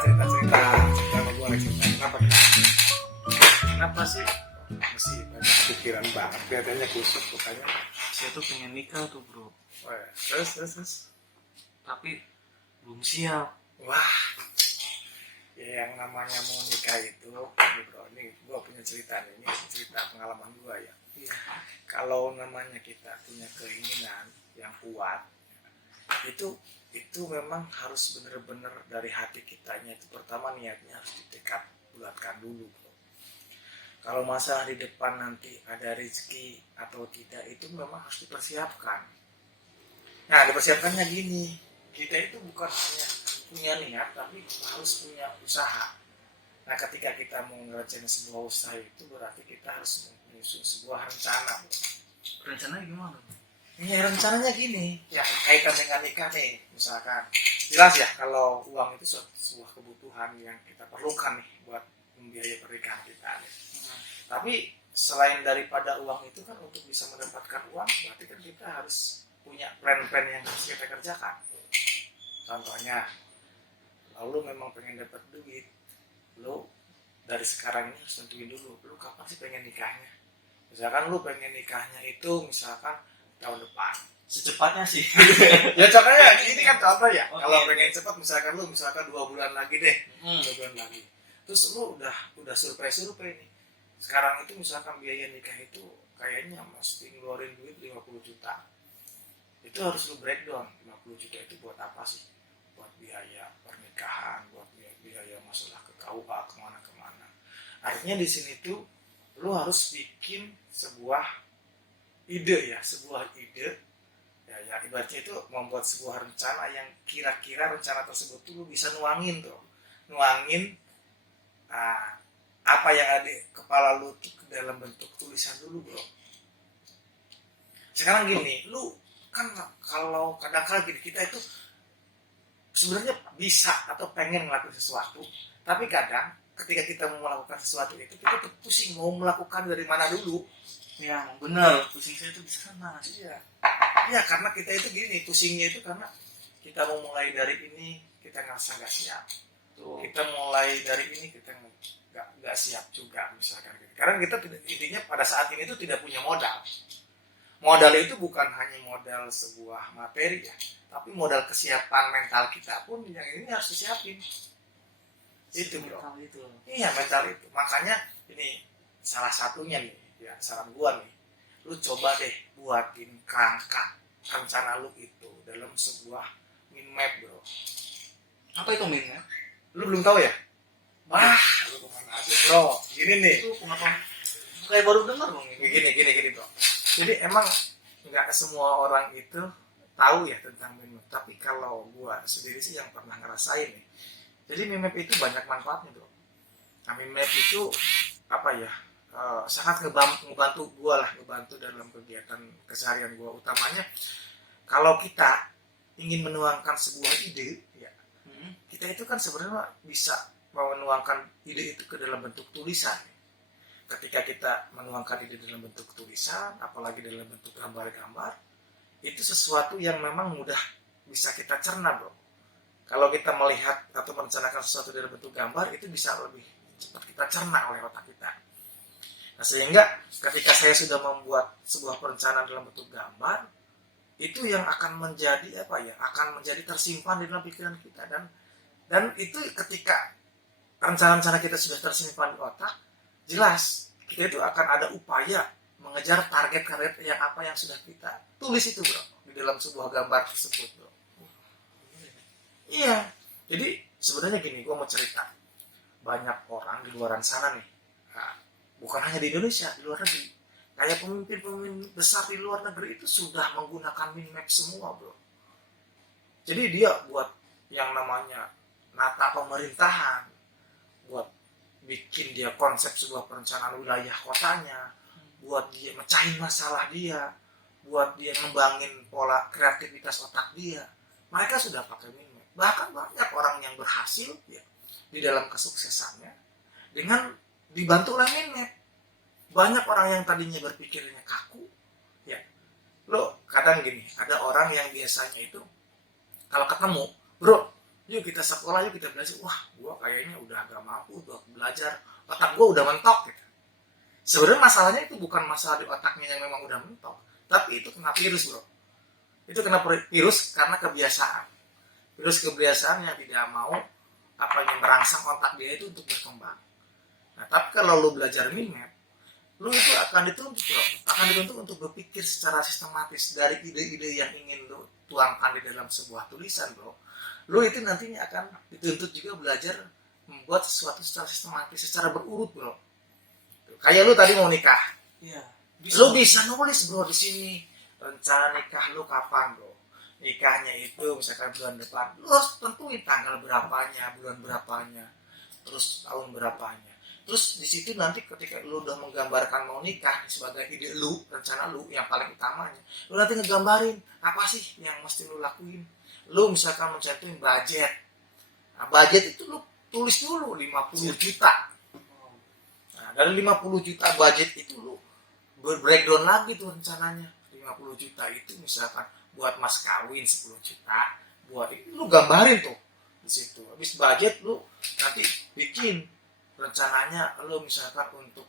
cerita sama gue cerita. Kenapa sih? Masih banyak pikiran banget, kelihatannya kusut mukanya. Saya tuh pengen nikah tuh bro, Oh, ya. Terus. tapi belum siap. Wah, ya yang namanya mau nikah itu, ini bro, ini gue punya cerita nih, ini cerita pengalaman gue ya. Iya. Kalau namanya kita punya keinginan yang kuat, itu memang harus benar-benar dari hati kitanya. Itu pertama niatnya harus ditekad bulatkan dulu bro. Kalau masalah di depan nanti ada rezeki atau tidak, itu memang harus dipersiapkan. Nah, dipersiapkannya gini, kita itu bukan hanya punya niat, tapi harus punya usaha. Nah, ketika kita mau ngerjain sebuah usaha itu berarti kita harus menyusun sebuah rencana. Rencananya gimana? Ini rencananya gini, ya kaitan dengan nikah nih, misalkan. Jelas ya, kalau uang itu sebuah kebutuhan yang kita perlukan nih buat membiayai pernikahan kita nih. Tapi selain daripada uang itu kan, untuk bisa mendapatkan uang berarti kan kita harus punya plan-plan yang harus kita kerjakan. Contohnya, lalu memang pengen dapat duit, lo dari sekarang ini harus tentuin dulu, lo kapan sih pengen nikahnya. Misalkan lo pengen nikahnya itu misalkan tahun depan. Secepatnya sih. Ya contohnya, ini kan contoh ya. Okay. Kalau pengen cepat misalkan 2 bulan lagi deh, 2 bulan lagi. Terus lo udah surprise nih. Sekarang itu misalkan biaya nikah itu kayaknya mesti ngeluarin duit 50 juta. Itu harus lo breakdown, 50 juta itu buat apa sih? Buat biaya pernikahan, buat biaya masalah ke KUA, kemana-kemana. Artinya di sini tuh lo harus bikin sebuah ide ya, ya ibaratnya itu membuat sebuah rencana yang kira-kira rencana tersebut tuh lo bisa nuangin apa yang ada di kepala lu tuh dalam bentuk tulisan dulu bro. Sekarang gini, lu kan kalau kadang-kadang gini, kita itu sebenarnya bisa atau pengen melakukan sesuatu, tapi kadang ketika kita mau melakukan sesuatu itu kita tuh pusing mau melakukan dari mana dulu. Yang benar, pusing saya tuh di sana. Iya, karena kita itu gini, pusingnya itu karena kita mau mulai dari ini kita ngerasa nggak siap. Kita mulai dari ini kita nggak siap juga misalkan gitu. Karena kita intinya pada saat ini itu tidak punya modal. Modal itu bukan hanya modal sebuah materi ya, tapi modal kesiapan mental kita pun yang ini harus disiapin. Itu bro. Itu. Iya, mental itu. Makanya ini salah satunya nih, ya saran gua nih. Lu coba deh buatin kerangka rencana lu itu dalam sebuah mind map bro. Apa itu mind map? Lu belum tahu ya? Wah, lu kemana aja bro? Gini nih. Itu kenapa? Kayak baru dengar bang. Gini bro. Jadi emang nggak semua orang itu tahu ya tentang mind map. Tapi kalau gua sendiri sih yang pernah ngerasain nih. Jadi mind map itu banyak manfaatnya bro. Nah, mind map itu apa ya? Sangat ngebantu gua lah, ngebantu dalam kegiatan keseharian gua. Utamanya kalau kita ingin menuangkan sebuah ide, ya, kita itu kan sebenarnya bisa menuangkan ide itu ke dalam bentuk tulisan. Ketika kita menuangkan ide dalam bentuk tulisan, apalagi dalam bentuk gambar-gambar, itu sesuatu yang memang mudah bisa kita cerna bro. Kalau kita melihat atau merencanakan sesuatu dalam bentuk gambar, itu bisa lebih cepat kita cerna oleh otak kita. Nah, sehingga ketika saya sudah membuat sebuah perencanaan dalam bentuk gambar, itu yang akan menjadi akan menjadi tersimpan di dalam pikiran kita, dan itu ketika rencana-rencana kita sudah tersimpan di otak, jelas kita itu akan ada upaya mengejar target-target yang sudah kita tulis itu bro, di dalam sebuah gambar tersebut bro. Iya, jadi sebenarnya gini, gue mau cerita, banyak orang di luar sana nih, bukan hanya di Indonesia, di luar negeri, kayak pemimpin-pemimpin besar di luar negeri itu sudah menggunakan mind map semua bro. Jadi dia buat yang namanya nata pemerintahan, buat bikin dia konsep sebuah perencanaan wilayah kotanya, buat dia mecahin masalah dia, buat dia ngembangin pola kreativitas otak dia. Mereka sudah pakai mind map. Bahkan banyak orang yang berhasil ya di dalam kesuksesannya dengan dibantu oleh mind map. Banyak orang yang tadinya berpikirnya kaku, ya, lo kadang gini, ada orang yang biasanya itu kalau ketemu, bro, yuk kita sekolah, yuk kita belajar. Wah, gue kayaknya udah agak mampu buat belajar, otak gue udah mentok gitu. Sebenarnya masalahnya itu bukan masalah di otaknya yang memang udah mentok, tapi itu kena virus bro. Itu kena virus karena kebiasaan. Virus kebiasaan yang tidak mau yang merangsang otak dia itu untuk berkembang. Nah, tapi kalau lu belajar mind map, lu itu akan dituntut bro, akan dituntut untuk berpikir secara sistematis dari ide-ide yang ingin lu tuangkan di dalam sebuah tulisan bro. Lu itu nantinya akan dituntut juga belajar membuat sesuatu secara sistematis, secara berurut bro. Kayak lu tadi mau nikah, Iya. lu bisa nulis bro di sini rencana nikah lu kapan bro. Nikahnya itu misalkan bulan depan, lu harus tentuin tanggal berapanya, bulan berapanya, terus tahun berapanya. Terus di situ nanti ketika lu udah menggambarkan mau nikah sebagai ide lu, rencana lu yang paling utamanya, lu nanti ngegambarin apa sih yang mesti lu lakuin. Lu misalkan mencantumin budget. Nah, budget itu lu tulis dulu 50 juta. Nah, dari 50 juta budget itu lu breakdown lagi tuh rencananya. 50 juta itu misalkan buat mas kawin 10 juta, buat itu lu gambarin tuh di situ. Habis budget lu nanti bikin rencananya lu misalkan untuk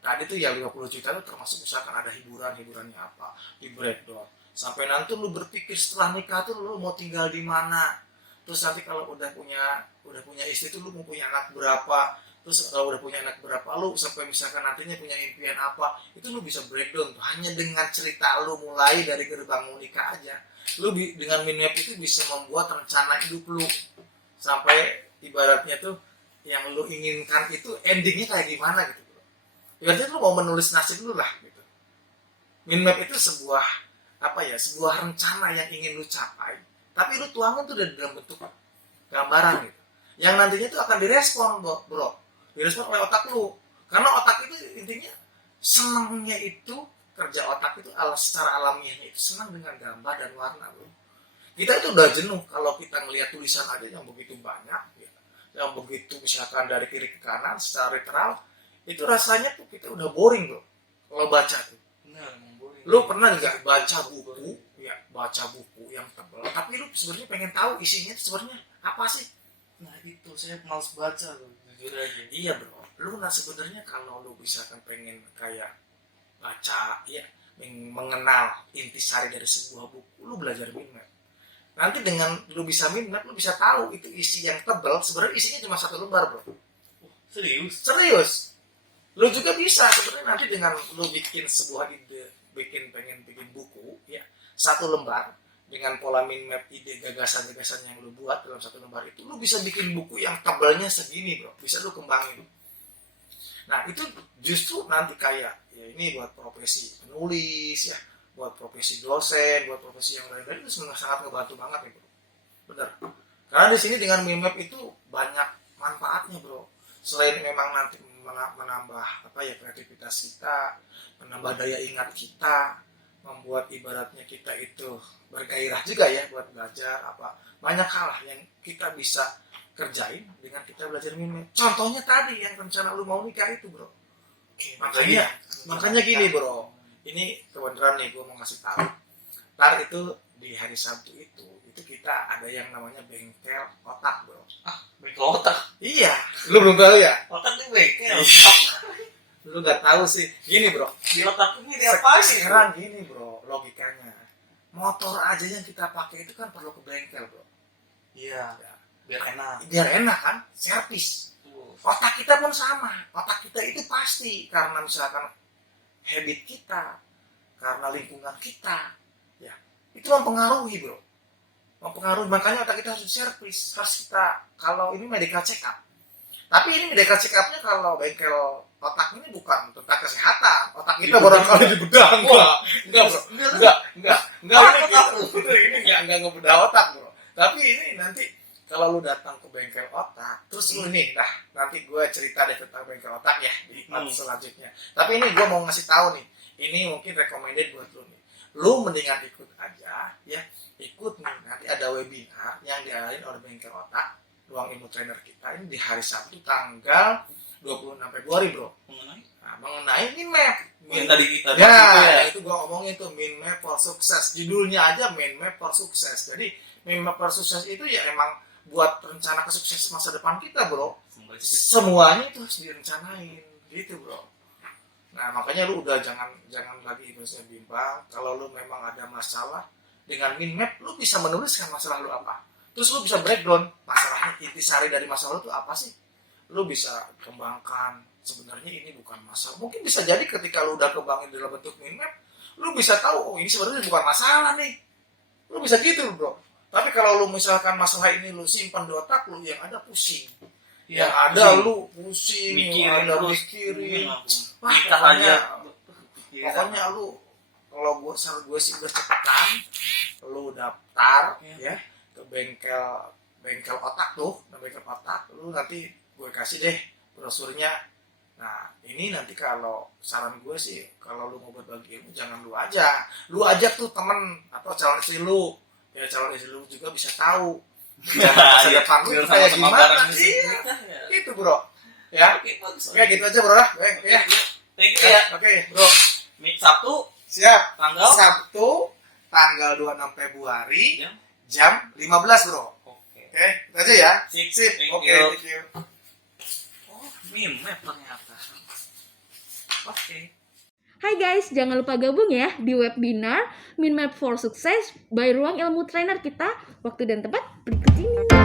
tadi tuh ya 50 juta itu termasuk misalkan ada hiburannya apa, di breakdown. Sampai nanti lu berpikir setelah nikah tuh lu mau tinggal di mana. Terus nanti kalau udah punya istri tuh lu mau punya anak berapa. Terus kalau udah punya anak berapa lu sampai misalkan nantinya punya impian apa, itu lu bisa breakdown tuh. Hanya dengan cerita lu mulai dari gerbang mau nikah aja, lu dengan mind map itu bisa membuat rencana hidup lu sampai ibaratnya tuh yang lu inginkan itu endingnya kayak gimana gitu bro. Ibaratnya lu mau menulis nasib lu lah gitu. Mind map itu sebuah sebuah rencana yang ingin lu capai, tapi lu tuangin tuh dalam bentuk gambaran gitu, yang nantinya tuh akan direspon bro. Direspon oleh otak lu, karena otak itu intinya senangnya itu, kerja otak itu secara alamiahnya itu senang dengan gambar dan warna bro. Kita itu udah jenuh kalau kita ngelihat tulisan aja yang begitu banyak ya, yang begitu misalkan dari kiri ke kanan secara literal, itu rasanya tuh kita udah boring bro kalau baca tuh. Benar, boring. Lu pernah nggak baca buku yang tebal, tapi lu sebenarnya pengen tahu isinya sebenarnya apa sih? Nah itu saya males baca loh, jujur aja. Iya bro, lu sebenarnya kalau lu misalkan pengen kayak baca ya, mengenal intisari dari sebuah buku, lu belajar mind map. Nanti dengan lu bisa mind map, lu bisa tahu itu isi yang tebal sebenarnya isinya cuma 1 lembar bro. Serius. Lu juga bisa sebenarnya nanti dengan lu bikin sebuah ide, pengen bikin buku ya, 1 lembar dengan pola mind map, ide, gagasan-gagasan yang lu buat dalam 1 lembar itu, lu bisa bikin buku yang tebalnya segini bro, bisa lu kembangin. Nah itu justru nanti kayak ya ini buat profesi penulis ya, buat profesi dosen, buat profesi yang lain-lain itu sangat ngebantu banget nih bro. Bener. Karena di sini dengan mind map itu banyak manfaatnya bro. Selain memang nanti menambah kreativitas kita, menambah daya ingat kita, membuat ibaratnya kita itu bergairah juga ya buat belajar banyak hal yang kita bisa kerjain dengan kita belajar mind map. Contohnya tadi yang rencana lu mau nikah itu bro. Makanya gini bro, ini kebenaran nih gue mau ngasih tahu. Ntar itu di hari Sabtu itu kita ada yang namanya bengkel otak bro. Bengkel otak? Iya, lu belum tahu ya? Otak tuh bengkel. Lu nggak tahu sih. Gini bro, Di otak ini dia apa sih? sekarang gini bro, logikanya motor aja yang kita pakai itu kan perlu ke bengkel bro. Iya. Ya. Biar enak kan, servis. Otak kita pun sama. Otak kita itu pasti karena misalkan habit kita, karena lingkungan kita, ya itu mempengaruhi bro. Makanya otak kita harus servis, harus kita, kalau ini medical check up. Tapi ini medical check upnya kalau bengkel otak ini bukan tentang kesehatan. Otak kita barangkali dibedah enggak ngebedah otak bro. Tapi ini nanti kalau lu datang ke bengkel otak, terus lu nih, nanti gue cerita deh tentang bengkel otak ya di part selanjutnya. Tapi ini gue mau ngasih tahu nih, ini mungkin recommended buat lu nih. Lu mendingan ikut aja ya, ikut nih, nanti ada webinar yang diarahin oleh bengkel otak, Ruang Ilmu Trainer kita ini di hari Sabtu tanggal 26 Februari bro. Mengenai mind map. Yang tadi kita itu gue ngomongin tuh mind map for sukses. Judulnya aja mind map for sukses. Jadi mind map for sukses itu ya emang buat rencana kesuksesan masa depan kita, bro. Semoga itu Semuanya itu harus direncanain, gitu, bro. Nah, makanya lu udah jangan lagi maksudnya bimbang. Kalau lu memang ada masalah dengan mind map, lu bisa menuliskan masalah lu apa. Terus lu bisa breakdown masalahnya, intisari dari masalah lu tuh apa sih? Lu bisa kembangkan. Sebenarnya ini bukan masalah. Mungkin bisa jadi ketika lu udah kembangin dalam bentuk mind map, lu bisa tahu, oh ini sebenarnya bukan masalah nih. Lu bisa gitu, bro. Tapi kalau lu misalkan masalah ini lu simpan di otak lu, yang ada pusing. ya, Yang ada pusing. lu pusing, Mikirin ada terus. mikirin. Wah, Nikah pokoknya, aja. pokoknya lu kalau gue sih udah cepetan, lu daftar ya ke bengkel otak tuh, bengkel otak, lu nanti gue kasih deh brosurnya. Nah, ini nanti kalau saran gue sih, kalau lu mau berbagi ilmu jangan lu ajak tuh temen atau calon istri lu, ya calon istri lu juga bisa tahu rencana masa Iya, depan lu biar kayak sama-sama gimana. bareng di Iya, nikah ya. gitu bro. Ya, Oke, bagus. oke gitu aja bro lah. Oke, ya. Thank you ya. Oke, bro. Sabtu Siap. tanggal. Sabtu tanggal 26 Februari Jam? jam 15 bro. Oke. Oke, itu aja ya. Sip. Sip. Thank Oke, you. thank you. Oh, map ternyata. Oke. Hai guys, jangan lupa gabung ya di webinar Mind Map for Success by Ruang Ilmu Trainer kita. Waktu dan tempat berikut ini.